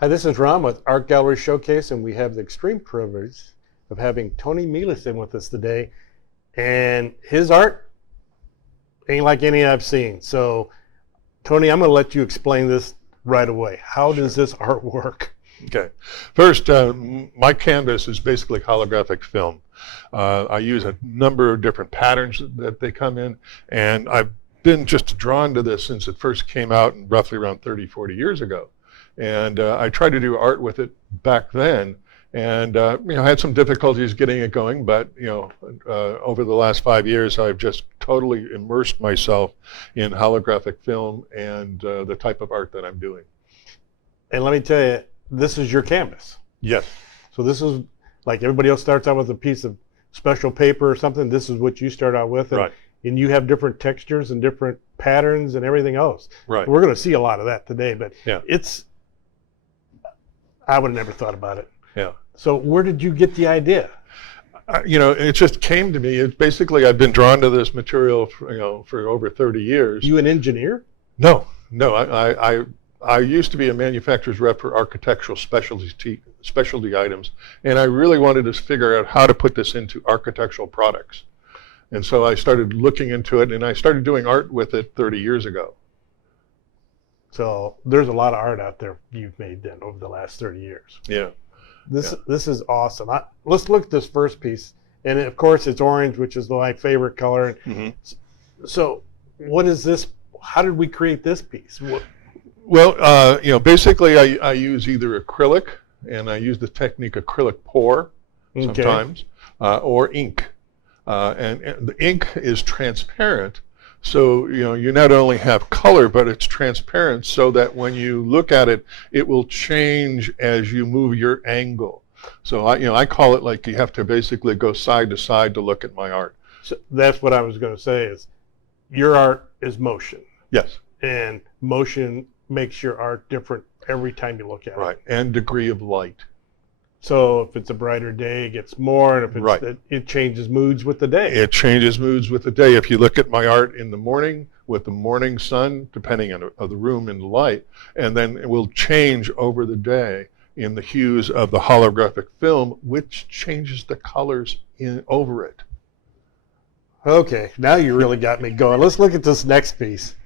Hi, this is Ron with Art Gallery Showcase, and we have the extreme privilege of having Tony Meehleis in with us today. And his art ain't like any I've seen. So, Tony, I'm going to let you explain this right away. How does this art work? Okay. First, my canvas is basically holographic film. I use a number of different patterns that they come in, and I've been just drawn to this since it first came out roughly around 30, 40 years ago. And I tried to do art with it back then, and had some difficulties getting it going, but over the last 5 years I've just totally immersed myself in holographic film and the type of art that I'm doing. And let me tell you, this is your canvas. Yes. So this is like everybody else starts out with a piece of special paper or something. This is what you start out with. And, right. And you have different textures and different patterns and everything else. Right. We're going to see a lot of that today, but yeah. I would have never thought about it. Yeah. So where did you get the idea? It just came to me. It's basically I've been drawn to this material for over 30 years. You an engineer? No. I used to be a manufacturer's rep for architectural specialty items, and I really wanted to figure out how to put this into architectural products. And so I started looking into it, and I started doing art with it 30 years ago. So there's a lot of art out there you've made then over the last 30 years. Yeah. This is awesome. Let's look at this first piece. And of course it's orange, which is my favorite color. Mm-hmm. So what is this? How did we create this piece? Well, basically I use either acrylic, and I use the technique acrylic pour sometimes, or ink. And the ink is transparent. So, you not only have color, but it's transparent so that when you look at it, it will change as you move your angle. So, I call it like you have to basically go side to side to look at my art. So that's what I was going to say is your art is motion. Yes. And motion makes your art different every time you look at it. Right, and degree of light. So if it's a brighter day, it gets more, and if it's right. It changes moods with the day. It changes moods with the day. If you look at my art in the morning with the morning sun, depending on the room and the light, and then it will change over the day in the hues of the holographic film, which changes the colors over it. Okay, now you really got me going. Let's look at this next piece.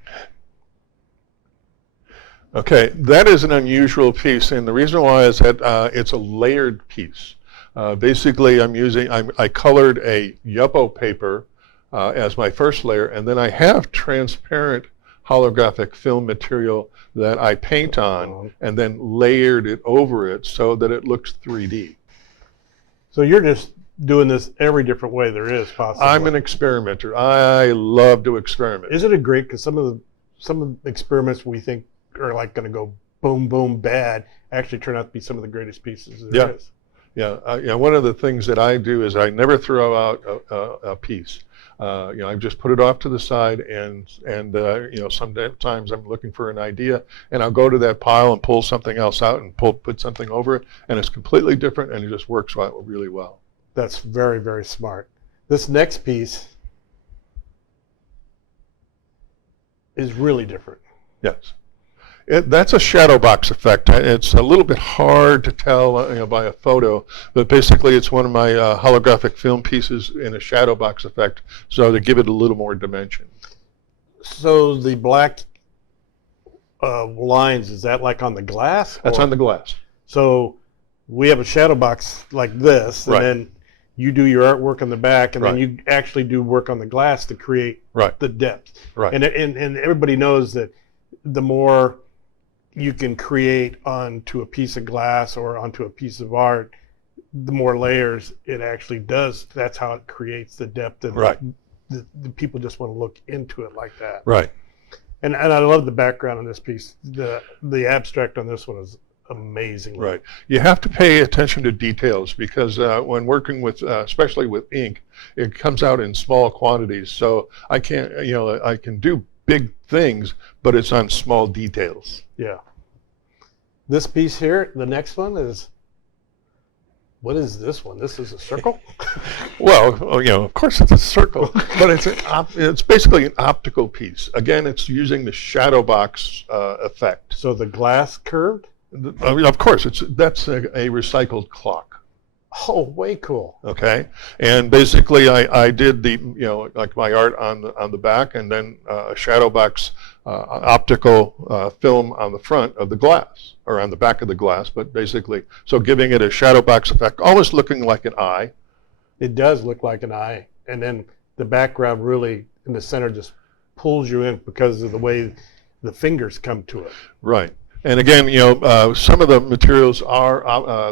Okay, that is an unusual piece, and the reason why is that it's a layered piece. Basically, I colored a Yupo paper as my first layer, and then I have transparent holographic film material that I paint on, and then layered it over it so that it looks 3D. So you're just doing this every different way there is possible. I'm an experimenter. I love to experiment. Isn't it great? Because some of the experiments we think are like going to go boom, boom, bad, actually turn out to be some of the greatest pieces there is. Yeah. One of the things that I do is I never throw out a piece. I just put it off to the side, and sometimes I'm looking for an idea, and I'll go to that pile and pull something else out and put something over it, and it's completely different, and it just works really well. That's very, very smart. This next piece is really different. Yes. That's a shadow box effect. It's a little bit hard to tell by a photo, but basically it's one of my holographic film pieces in a shadow box effect, so to give it a little more dimension. So the black lines, is that like on the glass? That's on the glass. So we have a shadow box like this, and then you do your artwork on the back, and then you actually do work on the glass to create the depth. Right. And everybody knows that the more you can create onto a piece of glass or onto a piece of art, the more layers it actually does. That's how it creates the depth, and the people just want to look into it like that. Right. And I love the background on this piece. The abstract on this one is amazing. Right. You have to pay attention to details because when working with, especially with ink, it comes out in small quantities. So I can't, I can do big things, but it's on small details. Yeah. This piece here, the next one is, what is this one? This is a circle? Well, of course it's a circle, but it's basically an optical piece. Again, it's using the shadow box effect. So the glass curved? I mean, of course, that's a recycled clock. Oh, way cool. Okay, and basically I did the, like my art on the back, and then a shadow box optical film on the front of the glass, or on the back of the glass, but basically, so giving it a shadow box effect, almost looking like an eye. It does look like an eye, and then the background really in the center just pulls you in because of the way the fingers come to it. Right. And again, some of the materials are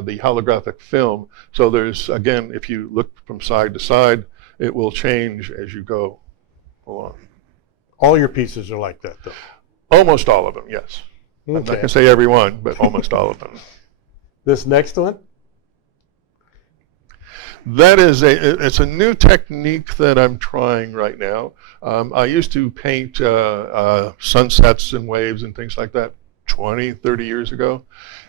the holographic film. So there's, again, if you look from side to side, it will change as you go along. All your pieces are like that, though. Almost all of them, yes. Okay. I'm not going to say every one, but almost all of them. This next one? That is it's a new technique that I'm trying right now. I used to paint sunsets and waves and things like that 20, 30 years ago.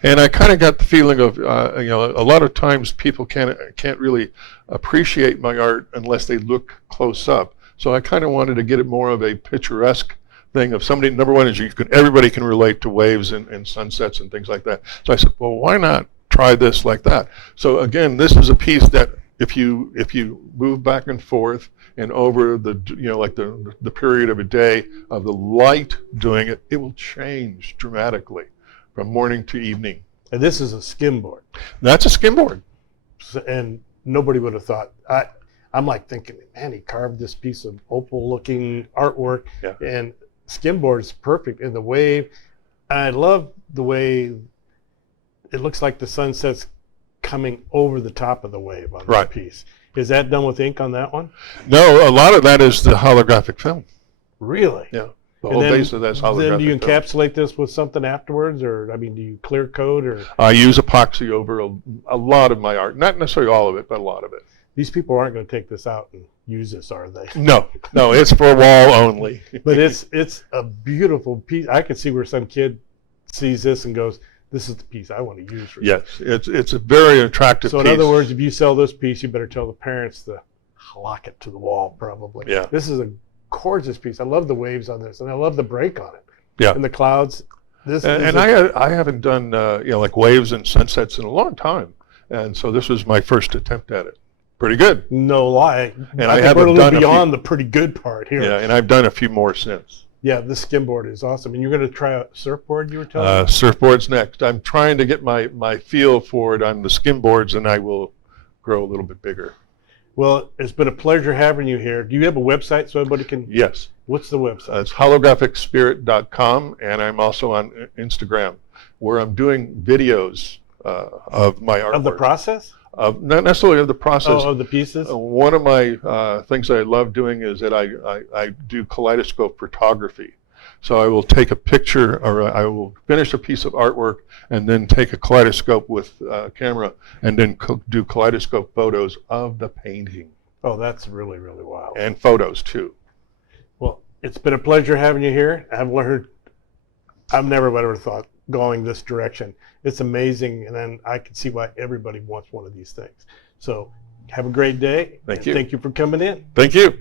And I kind of got the feeling of, a lot of times people can't really appreciate my art unless they look close up. So I kind of wanted to get it more of a picturesque thing of somebody. Number one is everybody can relate to waves and sunsets and things like that. So I said, well, why not try this like that? So again, this is a piece that if you move back and forth and over the the period of a day of the light doing it, it will change dramatically from morning to evening. And this is a skim board. That's a skim board. And nobody would have thought. I'm like thinking, man, he carved this piece of opal-looking artwork, Yeah. and skim board is perfect in the wave. I love the way it looks like the sunset's coming over the top of the wave on Right. that piece. Is that done with ink on that one? No, a lot of that is the holographic film. Really? Yeah, the And whole then- base of that's holographic Then do you film. encapsulate this with something afterwards, or do you clear coat, or I use epoxy over a lot of my art. Not necessarily all of it, but a lot of it. these people aren't going to take this out and use this, are they? No, it's for wall only. But it's a beautiful piece. I could see where some kid sees this and goes, "This is the piece I want to use for." Yes, it's a very attractive So in piece. other words, if you sell this piece, you better tell the parents to lock it to the wall, probably. Yeah. This is a gorgeous piece. I love the waves on this, and I love the break on it. Yeah. And the clouds. This And, is and I haven't done like waves and sunsets in a long time, and so this was my first attempt at it. Pretty good. no lie. And I I think haven't we're a little done a few- beyond the pretty good part here. Yeah, and I've done a few more since. Yeah, this skimboard is awesome. And you're going to try a surfboard, you were telling me? Surfboard's next. I'm trying to get my feel for it on the skim boards, and I will grow a little bit bigger. Well, it's been a pleasure having you here. Do you have a website so everybody can? Yes, What's the website? it's holographicspirit.com, and I'm also on Instagram, where I'm doing videos of my artwork. Of the process? Not necessarily of the process. Oh, of the pieces? One of my things that I love doing is that I do kaleidoscope photography. So I will take a picture, or I will finish a piece of artwork and then take a kaleidoscope with a camera and then do kaleidoscope photos of the painting, Oh, that's really, really wild. and photos too. Well, it's been a pleasure having you here. I've never ever thought going this direction. It's amazing, and then I can see why everybody wants one of these things. So have a great day. Thank and you. Thank you for coming in. Thank you.